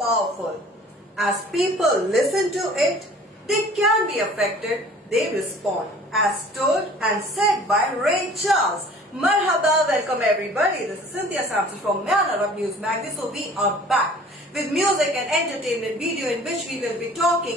powerful. As people listen to it, they can be affected, they respond. As told and said by Ray Charles. Marhaba, welcome everybody. This is Cynthia Sampson from Manner of News Magazine. So we are back with music and entertainment video in which we will be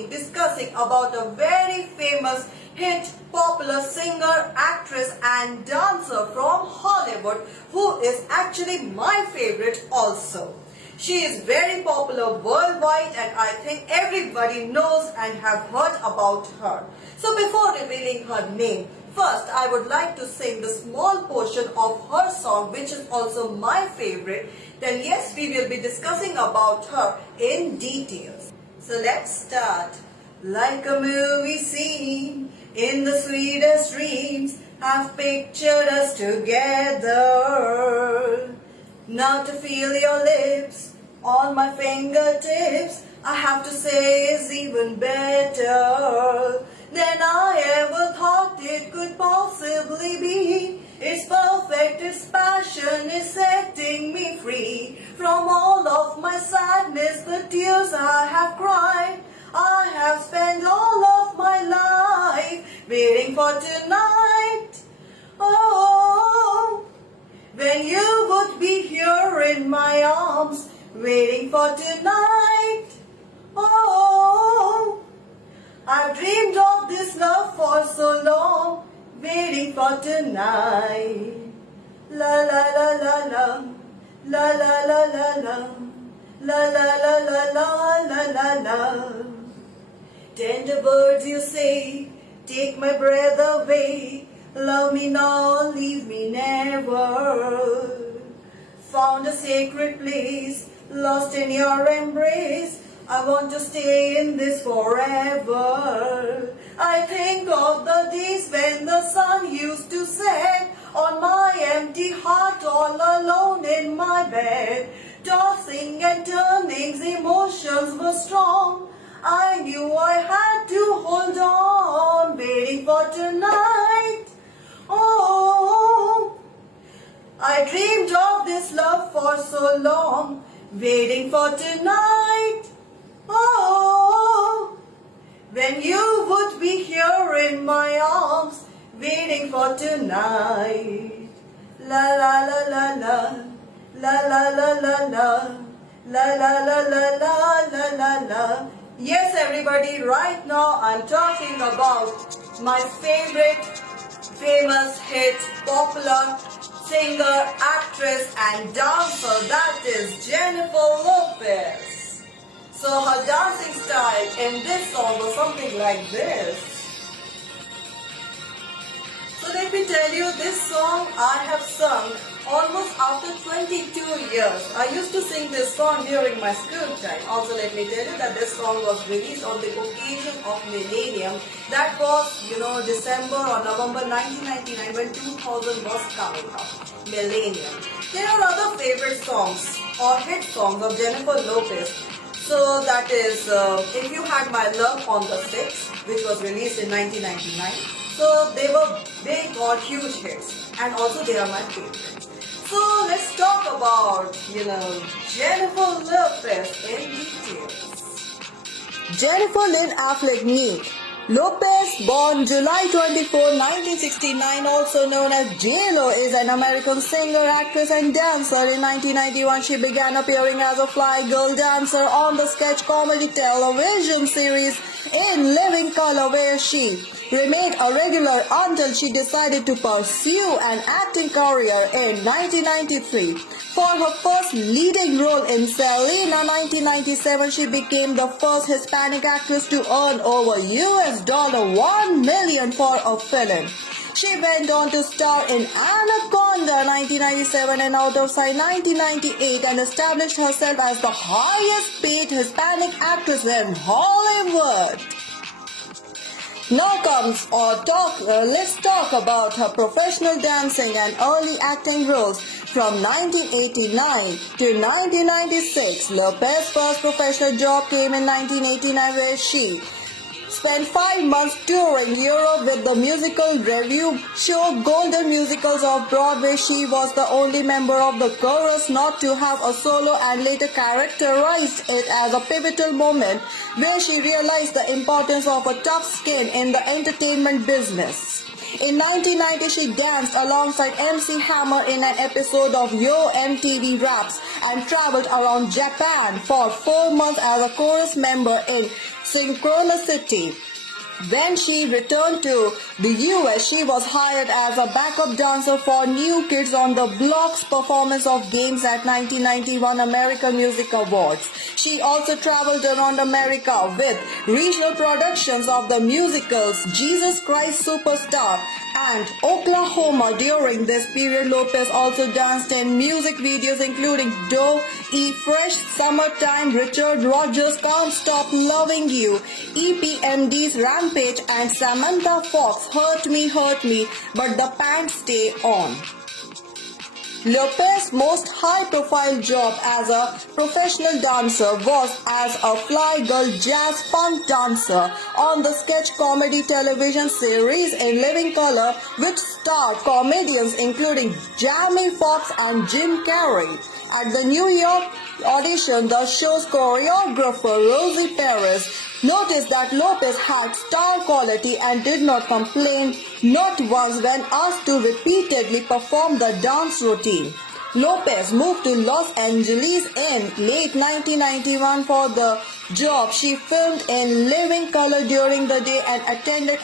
discussing about a very famous hit, popular singer, actress and dancer from Hollywood who is actually my favorite also. She is very popular worldwide and I think everybody knows and have heard about her. So before revealing her name, first I would like to sing the small portion of her song which is also my favorite. Then yes, we will be discussing about her in details. So let's start. Like a movie scene in the sweetest dreams, I've pictured us together. Now to feel your lips on my fingertips, I have to say is even better than I ever thought it could possibly be. It's perfect, its passion is setting me free from all of my sadness, the tears I have cried. I have spent all of my life waiting for tonight. Oh, when you would be here in my arms, waiting for tonight. Oh, I've dreamed of this love for so long, waiting for tonight. La la la la la, la la la la la, la la la la la la la la. Tender words you say, take my breath away. Love me now, leave me never. Found a sacred place, lost in your embrace. I want to stay in this forever. I think of the days when the sun used to set on my empty heart, all alone in my bed. Tossing and turning, emotions were strong. I knew I had to hold on, waiting for tonight. Oh, I dreamed of this love for so long, waiting for tonight. Oh, when you would be here in my arms, waiting for tonight. La la la la la, la la la la la, la la la la la la la la. Yes, everybody, right now I'm talking about my favorite, famous hit, popular singer, actress and dancer, that is Jennifer Lopez. So her dancing style in this song was something like this. So let me tell you, this song I have sung almost after 22 years. I used to sing this song during my school time. Also let me tell you that this song was released on the occasion of Millennium. That was, December or November 1999 when 2000 was coming up. Millennium. There are other favorite songs or hit songs of Jennifer Lopez. So that is If You Had My Love on the 6th, which was released in 1999. So they were big or huge hits and also they are my favorites. So let's talk about, Jennifer Lopez in details. Jennifer Lynn Affleck Neat. Lopez, born July 24, 1969, also known as J.Lo, is an American singer, actress and dancer. In 1991, she began appearing as a fly girl dancer on the sketch comedy television series In Living Color, where she remained a regular until she decided to pursue an acting career in 1993. For her first leading role in Selena 1997, she became the first Hispanic actress to earn over $1 million for a film. She went on to star in Anaconda 1997 and Out of Sight 1998 and established herself as the highest paid Hispanic actress in Hollywood. Now let's talk about her professional dancing and early acting roles. From 1989 to 1996, Lopez's first professional job came in 1989 where she spent 5 months touring Europe with the musical revue show Golden Musicals of Broadway. She was the only member of the chorus not to have a solo and later characterized it as a pivotal moment where she realized the importance of a tough skin in the entertainment business. In 1990, she danced alongside MC Hammer in an episode of Yo MTV Raps and traveled around Japan for 4 months as a chorus member in Synchronicity. When she returned to the US, she was hired as a backup dancer for New Kids on the Block's performance of Games at 1991 American Music Awards. She also traveled around America with regional productions of the musicals Jesus Christ Superstar and Oklahoma. During this period, Lopez also danced in music videos including Doe, E Fresh, Summertime, Richard Rogers, Can't Stop Loving You, EPMD's Rampage, and Samantha Fox, Hurt Me, But the Pants Stay On. Lopez's most high-profile job as a professional dancer was as a fly girl jazz funk dancer on the sketch comedy television series In Living Color, which starred comedians including Jamie Foxx and Jim Carrey. At the New York audition, the show's choreographer Rosie Perez noticed that Lopez had star quality and did not complain not once when asked to repeatedly perform the dance routine. Lopez moved to Los Angeles in late 1991 for the job. She filmed In Living Color during the day and attended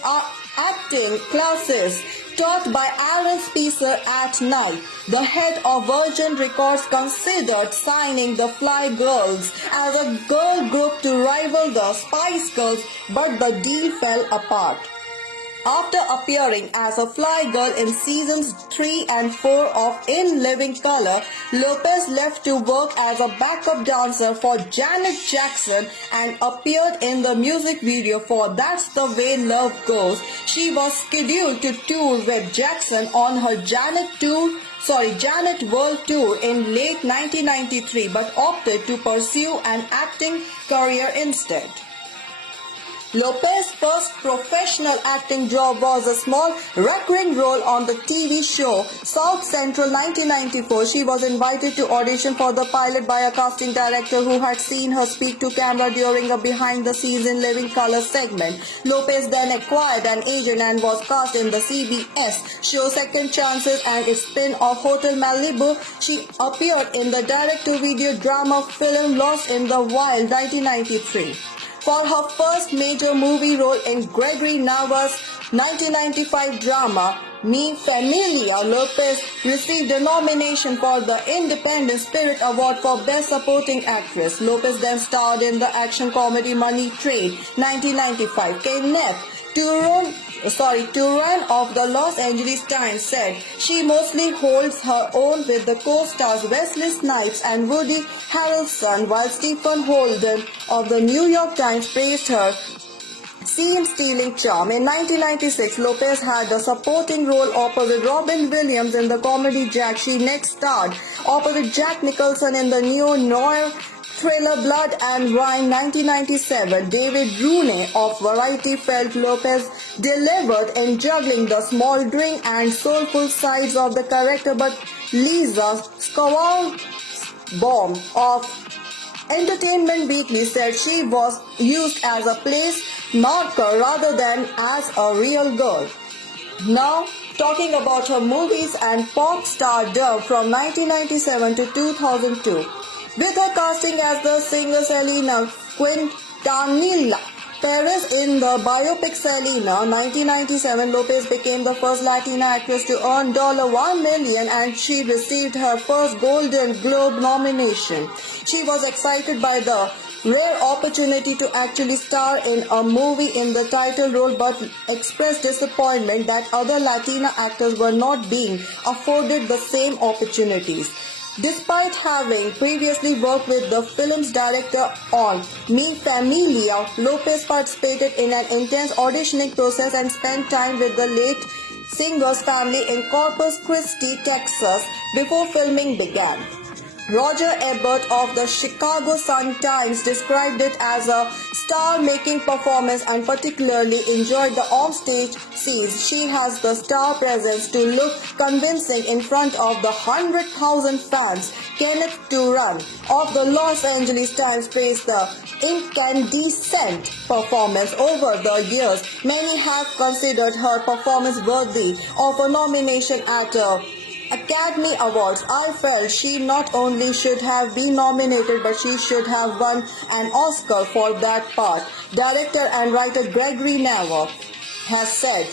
acting classes taught by Aaron Spicer at night. The head of Virgin Records considered signing the Fly Girls as a girl group to rival the Spice Girls, but the deal fell apart. After appearing as a fly girl in seasons 3 and 4 of In Living Color, Lopez left to work as a backup dancer for Janet Jackson and appeared in the music video for That's the Way Love Goes. She was scheduled to tour with Jackson on her Janet World Tour in late 1993 but opted to pursue an acting career instead. Lopez's first professional acting job was a small recurring role on the TV show South Central 1994. She was invited to audition for the pilot by a casting director who had seen her speak to camera during a behind-the-scenes In Living Color segment. Lopez then acquired an agent and was cast in the CBS show Second Chances and its spin-off Hotel Malibu. She appeared in the direct-to-video drama film Lost in the Wild 1993. For her first major movie role in Gregory Nava's 1995 drama Mi Familia, Lopez received a nomination for the Independent Spirit Award for Best Supporting Actress. Lopez then starred in the action comedy Money Train 1995. Kenneth Turan of the Los Angeles Times said she mostly holds her own with the co-stars Wesley Snipes and Woody Harrelson, while Stephen Holden of the New York Times praised her scene-stealing charm. In 1996, Lopez had a supporting role opposite Robin Williams in the comedy Jack. She next starred opposite Jack Nicholson in the neo-noir thriller Blood and Wine 1997. David Rooney of Variety felt Lopez delivered in juggling the smoldering and soulful sides of the character, but Lisa Skowronski of Entertainment Weekly said she was used as a place marker rather than as a real girl. Now, talking about her movies and pop stardom from 1997 to 2002. With her casting as the singer Selena Quintanilla Perez in the biopic Selena 1997, Lopez became the first Latina actress to earn $1 million and she received her first Golden Globe nomination. She was excited by the rare opportunity to actually star in a movie in the title role but expressed disappointment that other Latina actors were not being afforded the same opportunities. Despite having previously worked with the film's director on Mi Familia, Lopez participated in an intense auditioning process and spent time with the late singer's family in Corpus Christi, Texas, before filming began. Roger Ebert of the Chicago Sun-Times described it as a star-making performance and particularly enjoyed the on-stage scenes. She has the star presence to look convincing in front of the 100,000 fans. Kenneth Turan of the Los Angeles Times praised the incandescent performance over the years. Many have considered her performance worthy of a nomination at a Academy Awards. I felt she not only should have been nominated but she should have won an Oscar for that part. Director and writer Gregory Never has said,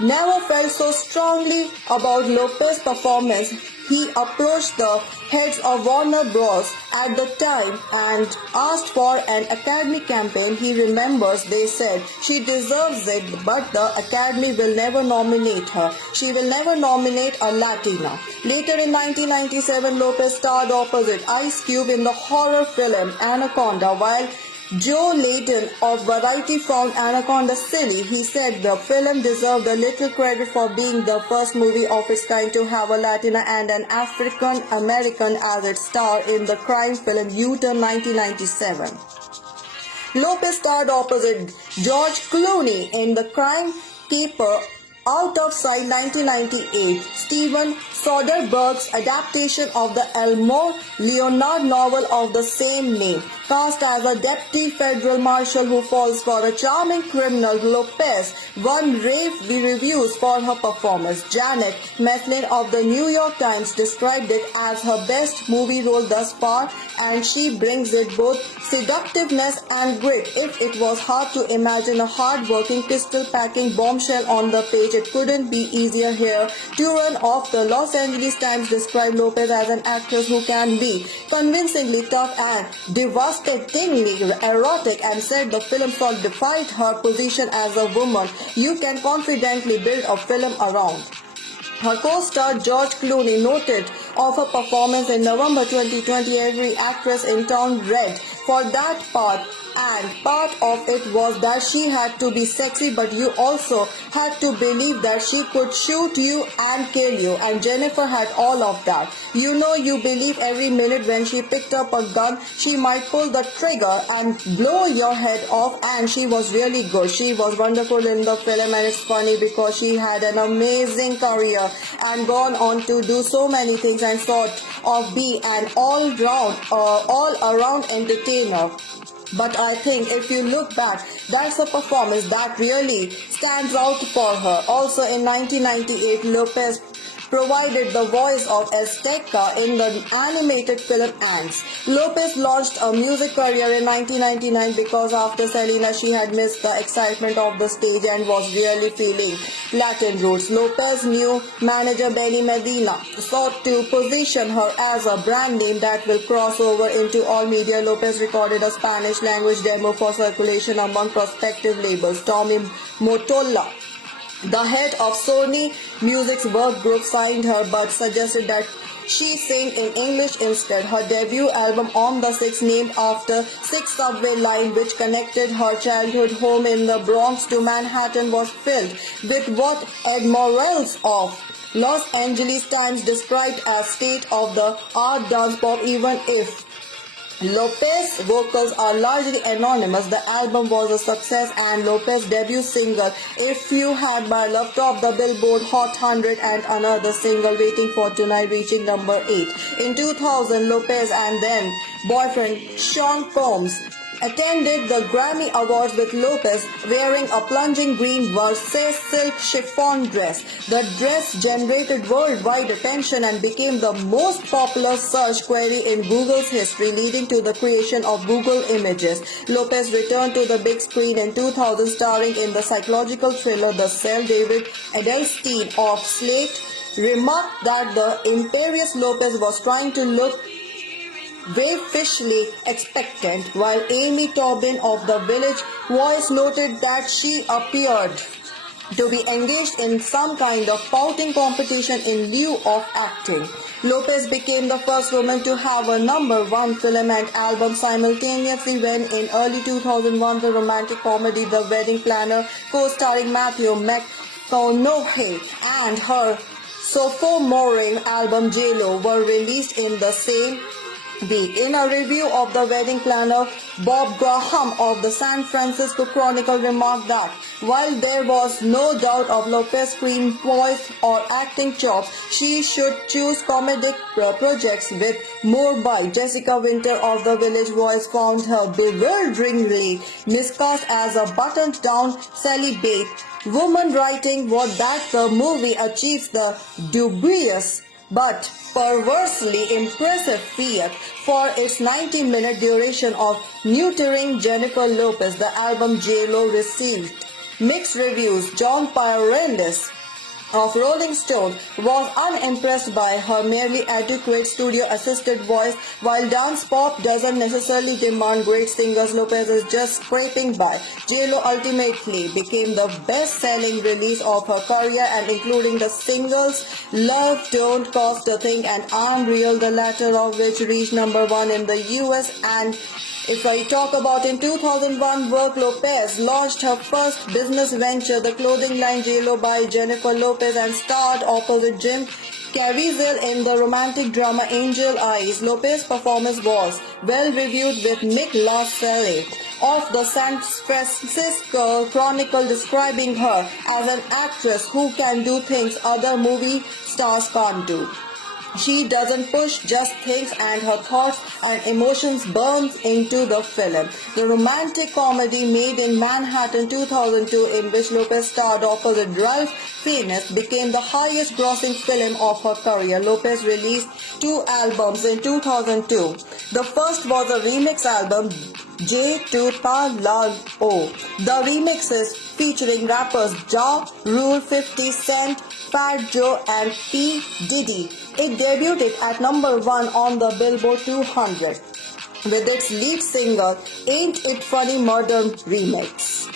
Never felt so strongly about Lopez's performance. He approached the heads of Warner Bros. At the time and asked for an Academy campaign. He remembers they said, she deserves it, but the Academy will never nominate her. She will never nominate a Latina. Later in 1997, Lopez starred opposite Ice Cube in the horror film Anaconda, while Joe Layton of Variety found Anaconda silly. He said the film deserved a little credit for being the first movie of its kind to have a Latina and an African American as its star in the crime film U-Turn 1997. Lopez starred opposite George Clooney in the crime caper Out of Sight 1998, Steven Soderbergh's adaptation of the Elmore Leonard novel of the same name. Cast as a deputy federal marshal who falls for a charming criminal, Lopez won rave reviews for her performance. Janet Maslin of the New York Times described it as her best movie role thus far, and she brings it both seductiveness and grit. If it was hard to imagine a hard-working, pistol-packing bombshell on the page, it couldn't be easier here. Turan of the Los Angeles Times described Lopez as an actress who can be convincingly tough and devastatingly erotic, and said the film solidified her position as a woman you can confidently build a film around. Her co-star George Clooney noted of her performance in November 2020, every actress in town read for that part, and part of it was that she had to be sexy, but you also had to believe that she could shoot you and kill you, and Jennifer had all of that. You know, you believe every minute when she picked up a gun, she might pull the trigger and blow your head off, and she was really good. She was wonderful in the film, and it's funny because she had an amazing career and gone on to do so many things and sort of be an all-around entertainer. But I think if you look back, that's a performance that really stands out for her. Also in 1998, Lopez provided the voice of Azteca in the animated film Ants. Lopez launched a music career in 1999 because after Selena she had missed the excitement of the stage and was really feeling Latin roots. Lopez's new manager Benny Medina sought to position her as a brand name that will cross over into all media. Lopez recorded a Spanish language demo for circulation among prospective labels. Tommy Mottola, the head of Sony Music's work group, signed her but suggested that she sing in English instead. Her debut album On the Six, named after Six subway line which connected her childhood home in the Bronx to Manhattan, was filled with what Ed Morales of Los Angeles Times described as state-of-the-art dance pop. Even if Lopez's vocals are largely anonymous, the album was a success, and Lopez's debut single, If You Had My Love, topped the Billboard Hot 100, and another single, Waiting for Tonight, reaching number 8. In 2000, Lopez and then boyfriend Sean Combs attended the Grammy Awards with Lopez wearing a plunging green Versace silk chiffon dress. The dress generated worldwide attention and became the most popular search query in Google's history, leading to the creation of Google Images. Lopez returned to the big screen in 2000, starring in the psychological thriller The Cell. David Edelstein of Slate remarked that the imperious Lopez was trying to look wavishly expectant, while Amy Tobin of The Village Voice noted that she appeared to be engaged in some kind of pouting competition in lieu of acting. Lopez became the first woman to have a #1 film and album simultaneously when in early 2001 the romantic comedy The Wedding Planner, co-starring Matthew McConaughey and her sophomore album J.Lo were released in the same week. In a review of the wedding planner, Bob Graham of the San Francisco Chronicle remarked that while there was no doubt of Lopez's screen voice or acting chops, she should choose comedic projects with more bite. Jessica Winter of The Village Voice found her bewilderingly miscast as a buttoned-down celibate woman, writing what that the movie achieves the dubious but perversely impressive feat for its 90-minute duration of neutering Jennifer Lopez. The album J.Lo received mixed reviews. John Pyrendis of Rolling Stone was unimpressed by her merely adequate studio-assisted voice. While dance pop doesn't necessarily demand great singers, Lopez is just scraping by. J.Lo ultimately became the best-selling release of her career, and including the singles Love Don't Cost a Thing and I'm Real, the latter of which reached #1 in the US. And if I talk about in 2001, Lopez launched her first business venture, the clothing line J.Lo by Jennifer Lopez, and starred opposite Jim Caviezel in the romantic drama Angel Eyes. Lopez's performance was well reviewed, with Nick Lasselle of the San Francisco Chronicle describing her as an actress who can do things other movie stars can't do. She doesn't push, just thinks, and her thoughts and emotions burn into the film. The romantic comedy Made in Manhattan 2002, in which Lopez starred opposite Ralph Fiennes, became the highest grossing film of her career. Lopez released 2 albums in 2002. The first was a remix album, J to Ta La O. The remixes featuring rappers Ja Rule, 50 Cent, Fat Joe, and P. Diddy. It debuted at #1 on the Billboard 200 with its lead single Ain't It Funny Murder remix.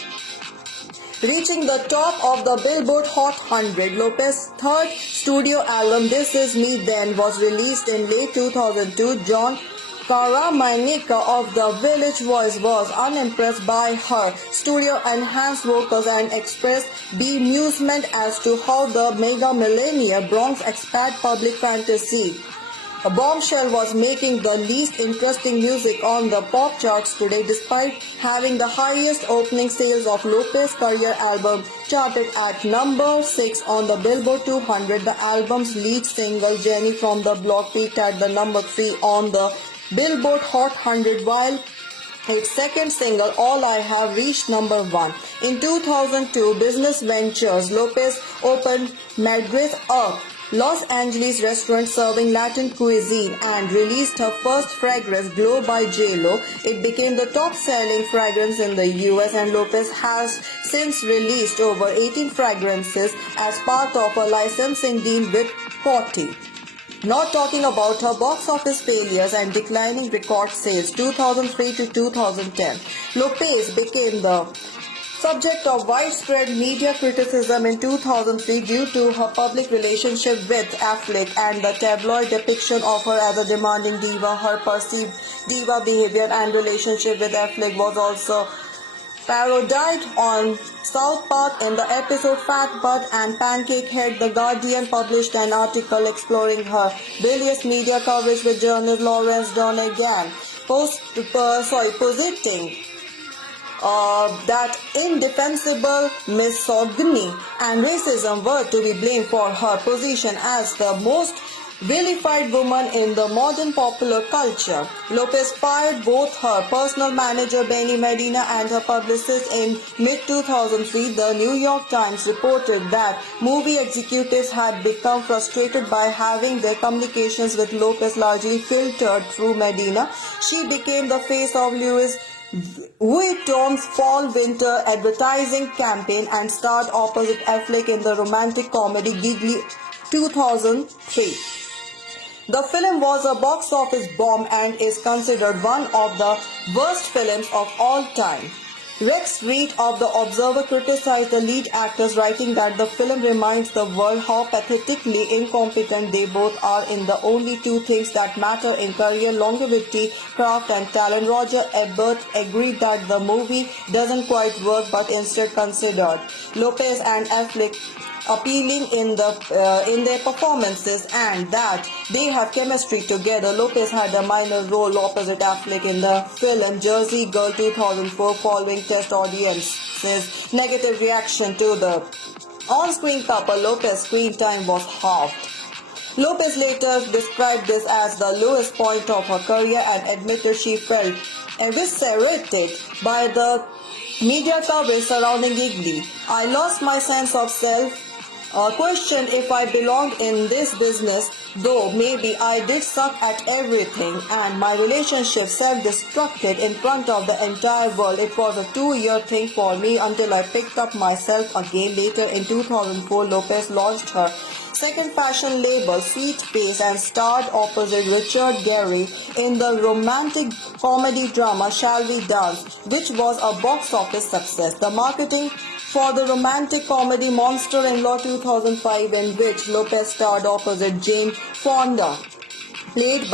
Reaching the top of the Billboard Hot 100, Lopez's third studio album, This Is Me Then, was released in late 2002. John Caramanica of The Village Voice was unimpressed by her studio-enhanced vocals and expressed bemusement as to how the mega millionaire Bronx expat public fantasy a bombshell was making the least interesting music on the pop charts today. Despite having the highest opening sales of Lopez's career, album charted at #6 on the Billboard 200. The album's lead single, Jenny from the Block, peaked at the #3 on the Billboard Hot 100, while its second single, All I Have, reached #1. In 2002, business ventures, Lopez opened Madrid, a Los Angeles restaurant serving Latin cuisine, and released her first fragrance, Glow by J.Lo. It became the top-selling fragrance in the US, and Lopez has since released over 18 fragrances as part of a licensing deal with Coty. Not talking about her box office failures and declining record sales 2003 to 2010, Lopez became the subject of widespread media criticism in 2003 due to her public relationship with Affleck and the tabloid depiction of her as a demanding diva. Her perceived diva behavior and relationship with Affleck was also parodied on South Park in the episode Fat Butt and Pancake Head. The Guardian published an article exploring her bilious media coverage, with journalist Lawrence Donegan positing that indefensible misogyny and racism were to be blamed for her position as the most vilified woman in the modern popular culture. Lopez fired both her personal manager Benny Medina and her publicist in mid-2003. The New York Times reported that movie executives had become frustrated by having their communications with Lopez largely filtered through Medina. She became the face of Louis Vuitton's fall-winter advertising campaign and starred opposite Affleck in the romantic comedy Gigli 2003. The film was a box office bomb and is considered one of the worst films of all time. Rex Reed of The Observer criticized the lead actors, writing that the film reminds the world how pathetically incompetent they both are in the only two things that matter in career: longevity, craft, and talent. Roger Ebert agreed that the movie doesn't quite work, but instead considered Lopez and Affleck appealing in their performances and that they have chemistry together. Lopez had a minor role opposite Affleck in the film Jersey Girl 2004 following test audiences' negative reaction to the on-screen couple. Lopez screen time was halved. Lopez later described this as the lowest point of her career and admitted she felt eviscerated by the media coverage surrounding Gigli. I lost my sense of self, questioned if I belonged in this business, though maybe I did suck at everything, and my relationship self-destructed in front of the entire world. It was a 2-year thing for me until I picked up myself again. Later in 2004, Lopez launched her second fashion label, Sweet Face, and starred opposite Richard Gere in the romantic comedy drama Shall We Dance, which was a box office success. The marketing for the romantic comedy Monster-in-Law 2005, in which Lopez starred opposite Jane Fonda, played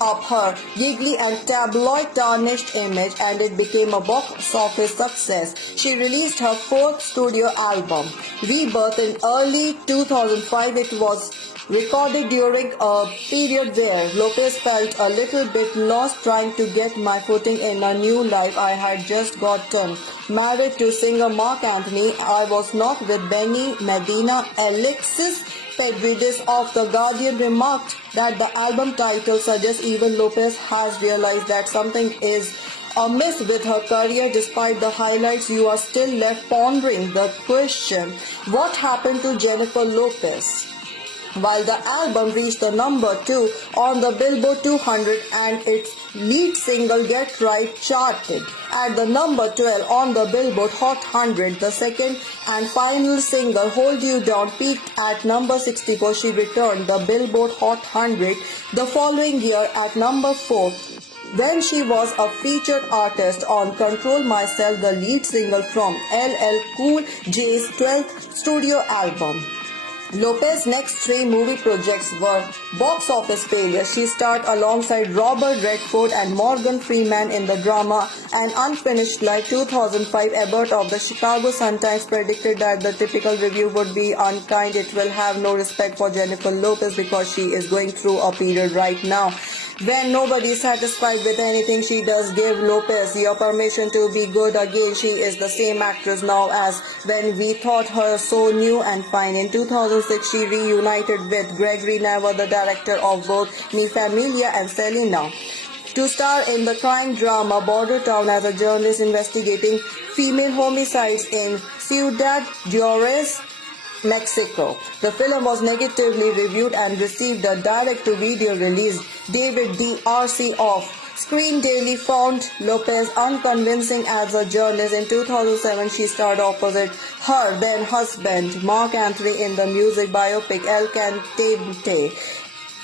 up her giggly and tabloid tarnished image, and it became a box office success. She released her fourth studio album, Rebirth, in early 2005. It was recorded during a period where Lopez felt a little bit lost trying to get my footing in a new life. I had just gotten married to singer Mark Anthony. I was not with Benny Medina. Alexis Pedridis of The Guardian remarked that the album title suggests even Lopez has realized that something is amiss with her career. Despite the highlights, you are still left pondering the question, what happened to Jennifer Lopez? While the album reached the number 2 on the Billboard 200 and its lead single Get Right charted at the number 12 on the Billboard Hot 100, the second and final single Hold You Down peaked at number 64. She returned the Billboard Hot 100 the following year at number 4 when she was a featured artist on Control Myself, the lead single from LL Cool J's 12th studio album. Lopez's next 3 movie projects were box office failures. She starred alongside Robert Redford and Morgan Freeman in the drama An Unfinished Life 2005. Ebert of the Chicago Sun-Times predicted that the typical review would be unkind. It will have no respect for Jennifer Lopez because she is going through a period right now when nobody is satisfied with anything she does. Give Lopez your permission to be good again. She is the same actress now as when we thought her so new and fine. In 2006, she reunited with Gregory Nava, the director of both Mi Familia and Selena, to star in the crime drama Border Town as a journalist investigating female homicides in Ciudad Juarez, Mexico. The film was negatively reviewed and received a direct-to-video release. David D.R.C. of Screen Daily found Lopez unconvincing as a journalist. In 2007, she starred opposite her then-husband Mark Anthony in the music biopic El Cantante,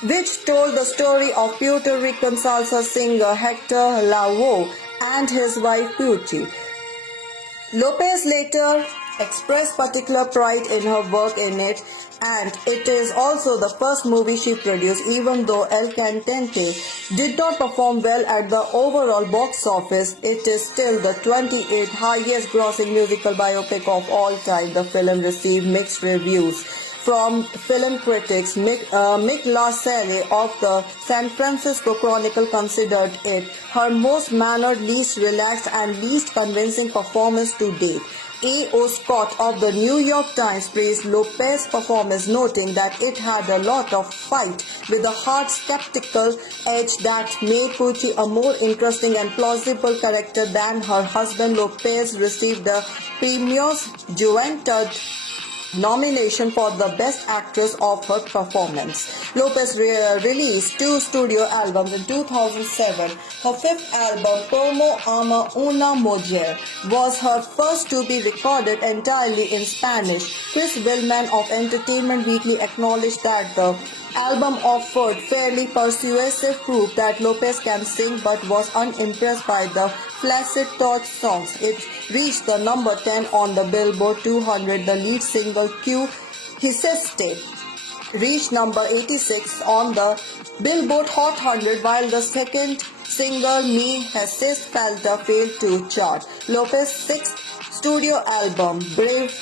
which told the story of Puerto Rican salsa singer Hector Lavoe and his wife Pucci. Lopez later expressed particular pride in her work in it, and it is also the first movie she produced. Even though El Cantante did not perform well at the overall box office, it is still the 28th highest grossing musical biopic of all time. The film received mixed reviews from film critics. Mick LaSalle of the San Francisco Chronicle considered it her most mannered, least relaxed, and least convincing performance to date. A.O. Scott of the New York Times praised Lopez's performance, noting that it had a lot of fight with a hard, skeptical edge that made Pucci a more interesting and plausible character than her husband. Lopez received the Premios Juventud nomination for the Best Actress of her performance. Lopez released 2 studio albums in 2007. Her 5th album, Como Ama Una Mujer, was her first to be recorded entirely in Spanish. Chris Willman of Entertainment Weekly acknowledged that the album offered fairly persuasive proof that Lopez can sing, but was unimpressed by the flaccid thought songs. It reached the number 10 on the Billboard 200. The lead single Q Hiciste reached number 86 on the Billboard Hot 100, while the second single Me Hiciste failed to chart. Lopez's 6th studio album, Brave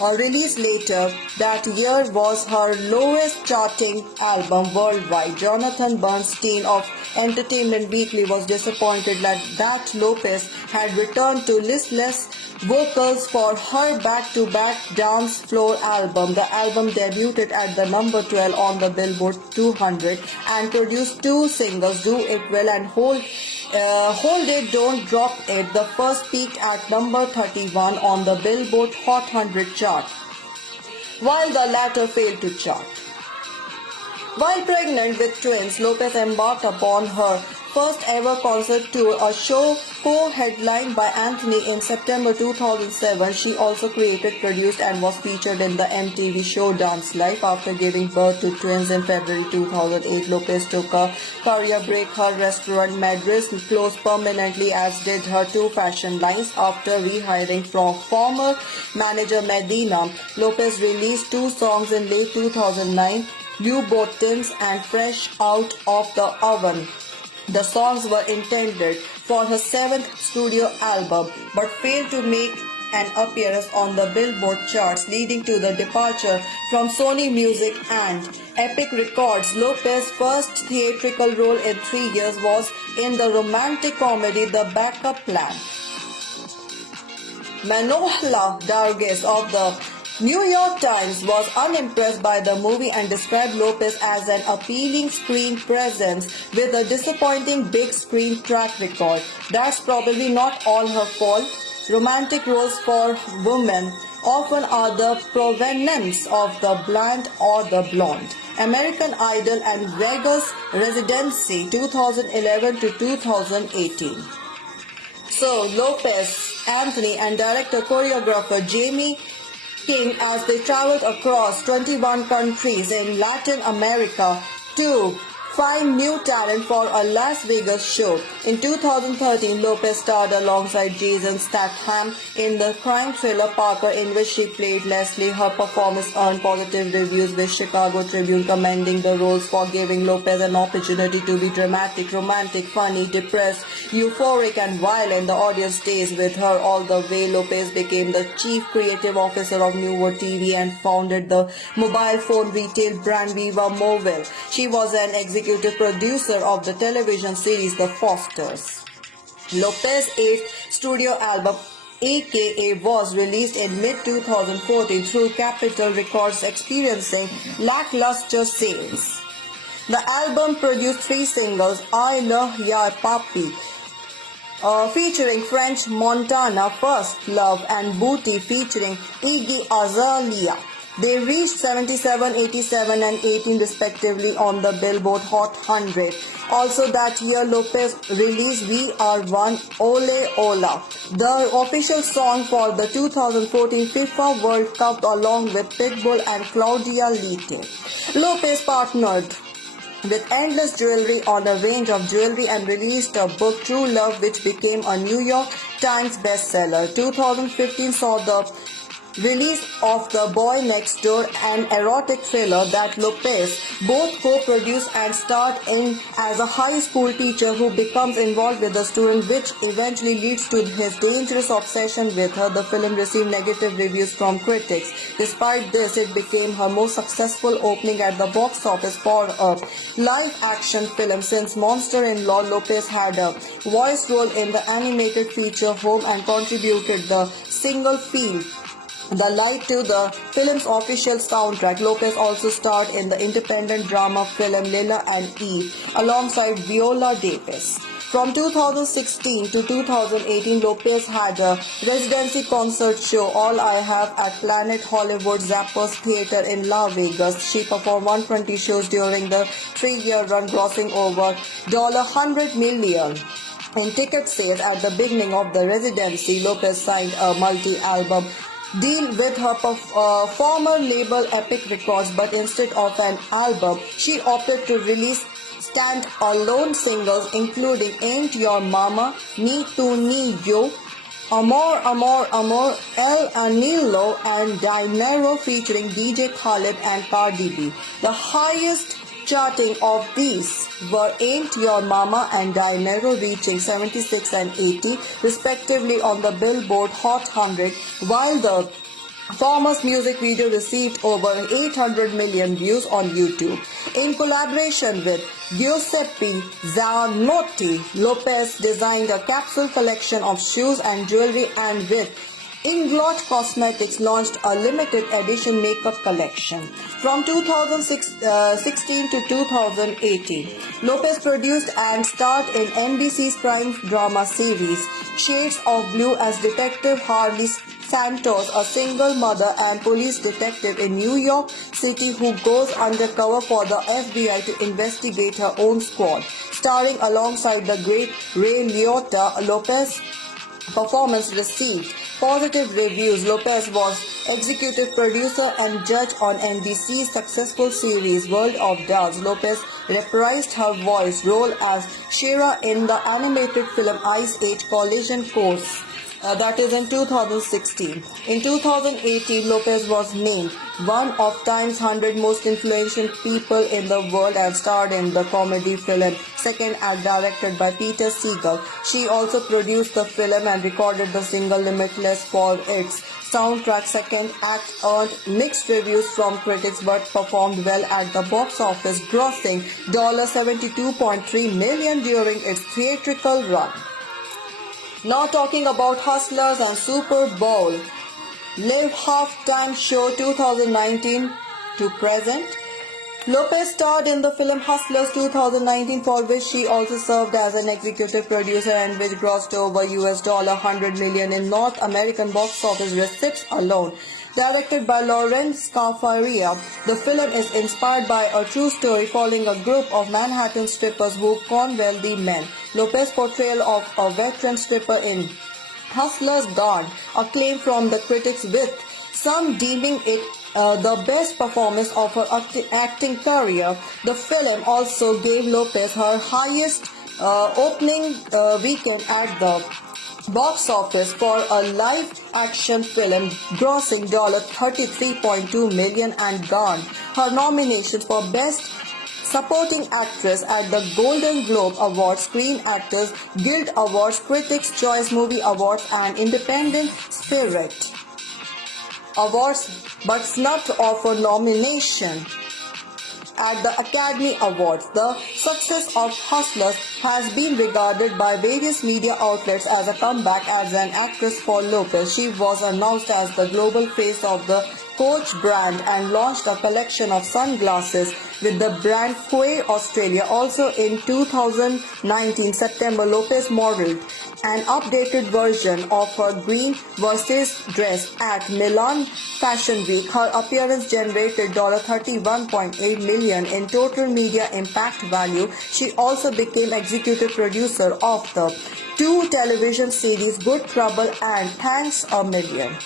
released later that year was her lowest charting album worldwide. Jonathan Bernstein of Entertainment Weekly was disappointed that Lopez had returned to listless vocals for her back-to-back dance floor album. The album debuted at the number 12 on the Billboard 200 and produced two singles, Do It Well and Hold It, Don't Drop It. The first peaked at number 31 on the Billboard Hot 100 chart, while the latter failed to chart. While pregnant with twins, Lopez embarked upon her first ever concert tour, a show co-headlined by Anthony in September 2007. She also created, produced and was featured in the MTV show Dance Life. After giving birth to twins in February 2008, Lopez took a career break. Her restaurant Madras closed permanently, as did her two fashion lines. After rehiring from former manager Medina, Lopez released two songs in late 2009, Louboutins and Fresh Out of the Oven. The songs were intended for her seventh studio album but failed to make an appearance on the Billboard charts, leading to the departure from Sony Music and Epic Records. Lopez's first theatrical role in 3 years was in the romantic comedy The Backup Plan. Manohla Dargis of the New York Times was unimpressed by the movie and described Lopez as an appealing screen presence with a disappointing big screen track record. That's probably not all her fault. Romantic roles for women often are the provenance of the blonde or the blonde. American Idol and Vegas residency 2011 to 2018. So Lopez, Anthony and director choreographer Jamie King, as they traveled across 21 countries in Latin America to find new talent for a Las Vegas show. In 2013, Lopez starred alongside Jason Statham in the crime thriller Parker, in which she played Leslie. Her performance earned positive reviews, with Chicago Tribune commending the roles for giving Lopez an opportunity to be dramatic, romantic, funny, depressed, euphoric and violent. The audience stays with her all the way. Lopez became the chief creative officer of New World TV and founded the mobile phone retail brand Viva Mobile. She was an executive producer of the television series The Fosters. Lopez's eighth studio album, aka, was released in mid-2014 through Capitol Records, experiencing lackluster sales. The album produced three singles, I Love Ya Papi, featuring French Montana, First Love, and Booty featuring Iggy Azalea. They reached 77, 87 and 18 respectively on the Billboard Hot 100. Also that year, Lopez released We Are One, Ole Ola, the official song for the 2014 FIFA World Cup, along with Pitbull and Claudia Leite. Lopez partnered with Endless Jewelry on a range of jewelry and released a book, True Love, which became a New York Times bestseller. 2015 saw the release of The Boy Next Door, an erotic thriller that Lopez both co-produced and starred in as a high school teacher who becomes involved with the student, which eventually leads to his dangerous obsession with her. The film received negative reviews from critics. Despite this, it became her most successful opening at the box office for a live-action film. Since Monster-in-Law, Lopez had a voice role in the animated feature Home and contributed the single Feel the Light to the film's official soundtrack. Lopez also starred in the independent drama film Lila and Eve alongside Viola Davis. From 2016 to 2018, Lopez had a residency concert show, All I Have, at Planet Hollywood Zappos Theater in Las Vegas. She performed 120 shows during the 3-year run, grossing over $100 million in ticket sales. At the beginning of the residency, Lopez signed a multi-album deal with her former label Epic Records, but instead of an album, she opted to release stand-alone singles including Ain't Your Mama, Ni Tu Ni Yo, Amor Amor Amor, El Anillo and Dinero featuring DJ Khaled and Cardi B. The highest charting of these were Ain't Your Mama and Dinero, reaching 76 and 80 respectively on the Billboard Hot 100, while the Former's music video received over 800 million views on YouTube. In collaboration with Giuseppe Zanotti, Lopez designed a capsule collection of shoes and jewelry, and with Inglot Cosmetics launched a limited edition makeup collection. From 2016 to 2018, Lopez produced and starred in NBC's crime drama series Shades of Blue as Detective Harley Santos, a single mother and police detective in New York City who goes undercover for the FBI to investigate her own squad. Starring alongside the great Ray Liotta, Lopez's performance received positive reviews. Lopez was executive producer and judge on NBC's successful series World of Dolls. Lopez reprised her voice role as Shira in the animated film Ice Age Collision Course. That is in 2016. In 2018, Lopez was named one of Time's 100 most influential people in the world and starred in the comedy film Second Act, directed by Peter Segal. She also produced the film and recorded the single Limitless for its soundtrack. Second Act earned mixed reviews from critics but performed well at the box office, grossing $72.3 million during its theatrical run. Now talking about Hustlers and Super Bowl. Live Halftime Show 2019 to present. Lopez starred in the film Hustlers 2019, for which she also served as an executive producer and which grossed over $100 million in North American box office receipts alone. Directed by Lawrence Scafaria, the film is inspired by a true story following a group of Manhattan strippers who con wealthy men. Lopez's portrayal of a veteran stripper in Hustlers garnered acclaim from the critics, with some deeming it the best performance of her acting career. The film also gave Lopez her highest opening weekend at the box office for a live action film, grossing $33.2 million and garnered her nominations for Best Supporting Actress at the Golden Globe Awards, Screen Actors Guild Awards, Critics' Choice Movie Awards, and Independent Spirit Awards, but snubbed of a nomination at the Academy Awards. The success of Hustlers has been regarded by various media outlets as a comeback as an actress for Lopez. She was announced as the global face of the Coach brand and launched a collection of sunglasses with the brand Quay Australia. Also in 2019 September, Lopez modeled an updated version of her green Versace dress at Milan Fashion Week. Her appearance generated $31.8 million in total media impact value. She also became executive producer of the two television series Good Trouble and Thanks a Million.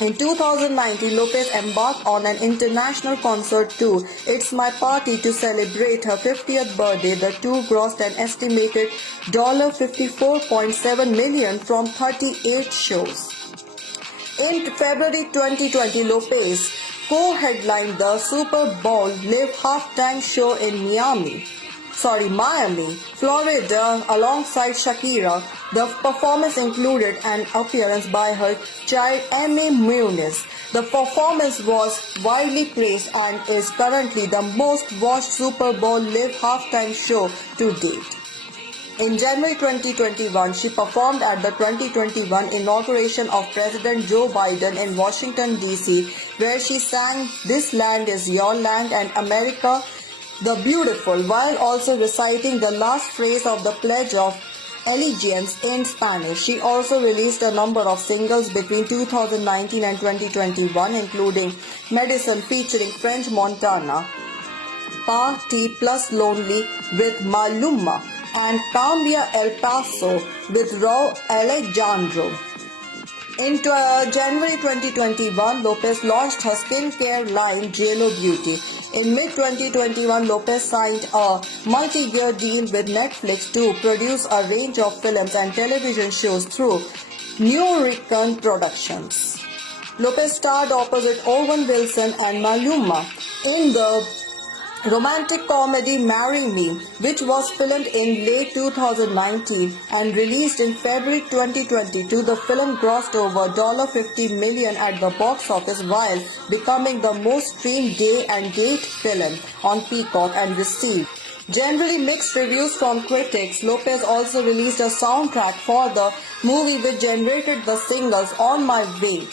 In 2019, Lopez embarked on an international concert tour, It's My Party, to celebrate her 50th birthday. The tour grossed an estimated $54.7 million from 38 shows. In February 2020, Lopez co-headlined the Super Bowl Live Halftime Show in Miami, Florida, alongside Shakira. The performance included an appearance by her child Amy Muniz. The performance was widely praised and is currently the most watched Super Bowl Live halftime show to date. In January 2021, she performed at the 2021 inauguration of President Joe Biden in Washington, D.C., where she sang "This Land Is Your Land" and "America the Beautiful," while also reciting the last phrase of the Pledge of Allegiance in Spanish. She also released a number of singles between 2019 and 2021, including Medicine featuring French Montana, Party Plus Lonely with Maluma, and Cambia El Paso with Raul Alejandro. In January 2021, Lopez launched her skincare line J.Lo Beauty. In mid-2021, Lopez signed a multi-year deal with Netflix to produce a range of films and television shows through New Recon Productions. Lopez starred opposite Owen Wilson and Maluma in the romantic comedy Marry Me, which was filmed in late 2019 and released in February 2022. The film grossed over $50 million at the box office while becoming the most streamed day and date film on Peacock and received generally mixed reviews from critics. Lopez also released a soundtrack for the movie which generated the singles On My Way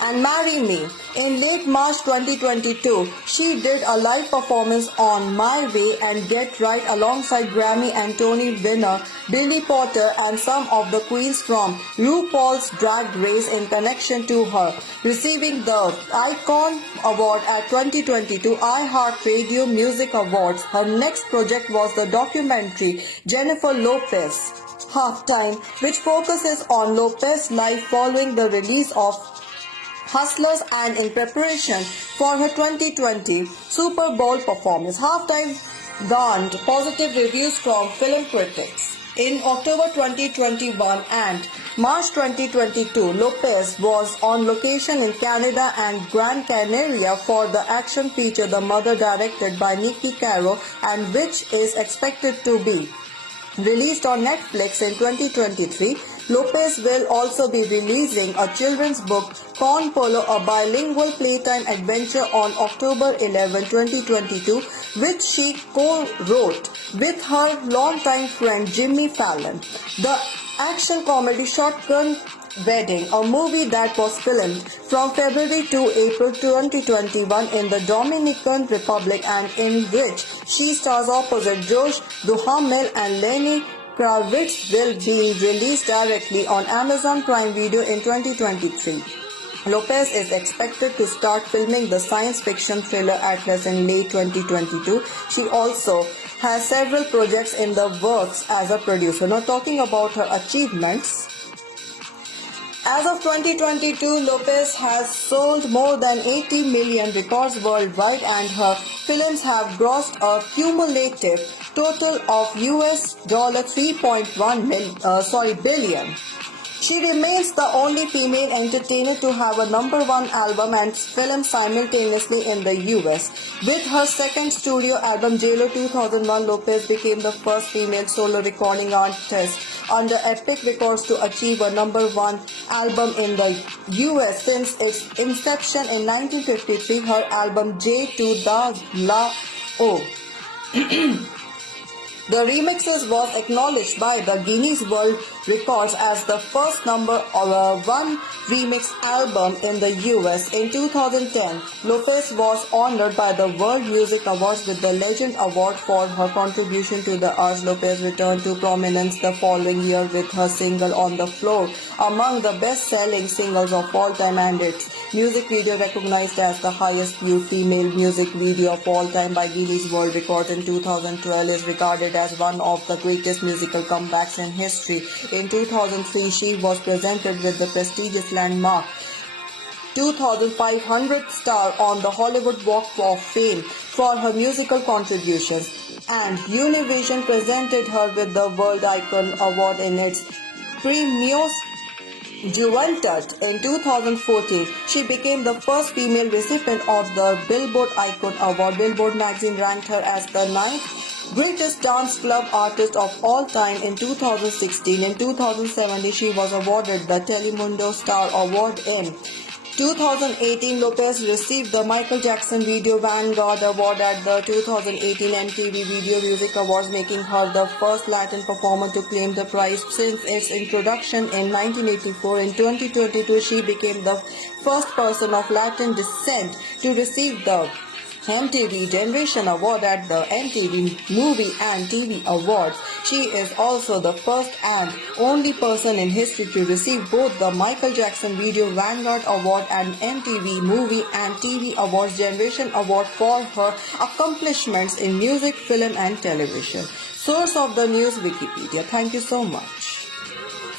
and Marry Me. In late March 2022, she did a live performance on My Way and Get Right alongside Grammy and Tony winner Billy Porter and some of the queens from RuPaul's Drag Race in connection to her receiving the Icon Award at 2022 iHeartRadio Music Awards. Her next project was the documentary Jennifer Lopez Halftime, which focuses on Lopez's life following the release of Hustlers and in preparation for her 2020 Super Bowl performance. Halftime garnered positive reviews from film critics. In October 2021 and March 2022, Lopez was on location in Canada and Gran Canaria for the action feature The Mother, directed by Nikki Caro, and which is expected to be released on Netflix in 2023. Lopez will also be releasing a children's book, Corn Polo, a bilingual playtime adventure on October 11, 2022, which she co-wrote with her longtime friend Jimmy Fallon. The action comedy Shotgun Wedding, a movie that was filmed from February to April 2021 in the Dominican Republic and in which she stars opposite Josh Duhamel and Lenny Kravitz, will be released directly on Amazon Prime Video in 2023. Lopez is expected to start filming the science fiction thriller Atlas in late 2022. She also has several projects in the works as a producer. Now, talking about her achievements, as of 2022, Lopez has sold more than 80 million records worldwide and her films have grossed a cumulative total of US $3.1 billion. She remains the only female entertainer to have a #1 album and film simultaneously in the US. With her second studio album J.Lo 2001, Lopez became the first female solo recording artist under Epic Records to achieve a #1 album in the US since its inception in 1953. Her album J to the La O. The remixes was acknowledged by the Guinness World Records as the first #1 remix album in the US. In 2010, Lopez was honored by the World Music Awards with the Legend Award for her contribution to the arts. Lopez returned to prominence the following year with her single On the Floor, among the best-selling singles of all time, and its music video recognized as the highest viewed female music video of all time by Guinness World Records in 2012, is regarded as one of the greatest musical comebacks in history. In 2003, she was presented with the prestigious landmark 2,500 star on the Hollywood Walk of Fame for her musical contributions, and Univision presented her with the World Icon Award in its Premios Juventud. In 2014, she became the first female recipient of the Billboard Icon Award. Billboard magazine ranked her as the 9th greatest dance club artist of all time in 2016. In 2017, she was awarded the Telemundo Star Award. In 2018, Lopez received the Michael Jackson Video Vanguard Award at the 2018 MTV Video Music Awards, making her the first Latin performer to claim the prize since its introduction in 1984. In 2022, she became the first person of Latin descent to receive the MTV Generation Award at the MTV Movie and TV Awards. She is also the first and only person in history to receive both the Michael Jackson Video Vanguard Award and MTV Movie and TV Awards Generation Award for her accomplishments in music, film and television. Source of the news, Wikipedia. Thank you so much.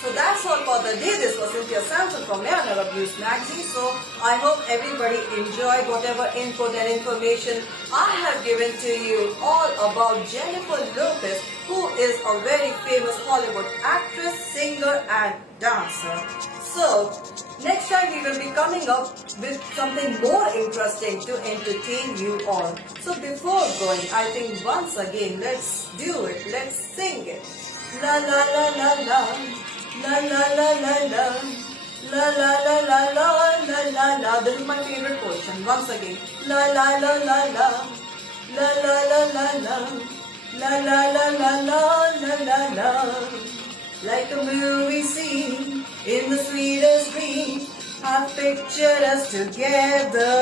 So that's all for the day. This was Cynthia Sampson from Leonard Abuse Magazine. So I hope everybody enjoyed whatever input and information I have given to you all about Jennifer Lopez, who is a very famous Hollywood actress, singer and dancer. So Next time we will be coming up with something more interesting to entertain you all. So before going, I think once again, let's do it. Let's sing it. La la la la la. La la la la la. La la la la la la la la. This is my favorite portion. Once again. La la la la la. La la la la la. La la la la la la la la. Like a movie scene in the sweetest dream, I've pictured us together.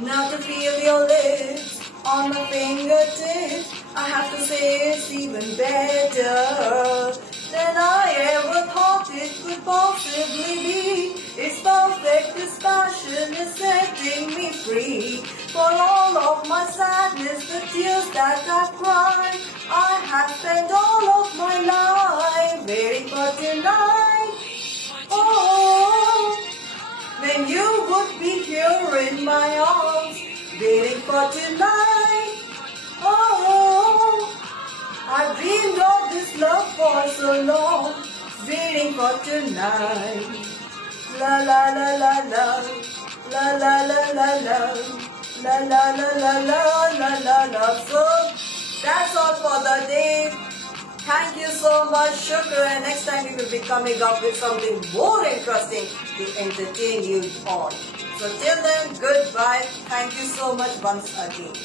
Now to feel your lips on my fingertips, I have to say it's even better than I ever thought it could possibly be. It's perfect, this passion is setting me free. For all of my sadness, the tears that I've cried, I have spent all of my life waiting for tonight. Oh, when you would be here in my arms, waiting for tonight. Oh, I dreamed of this love for so long, waiting for tonight. La la la la la, la la la la la, la la la la la la la la. So that's all for the day. Thank you so much, Shukr, and next time we will be coming up with something more interesting to entertain you all. So till then, goodbye. Thank you so much once again.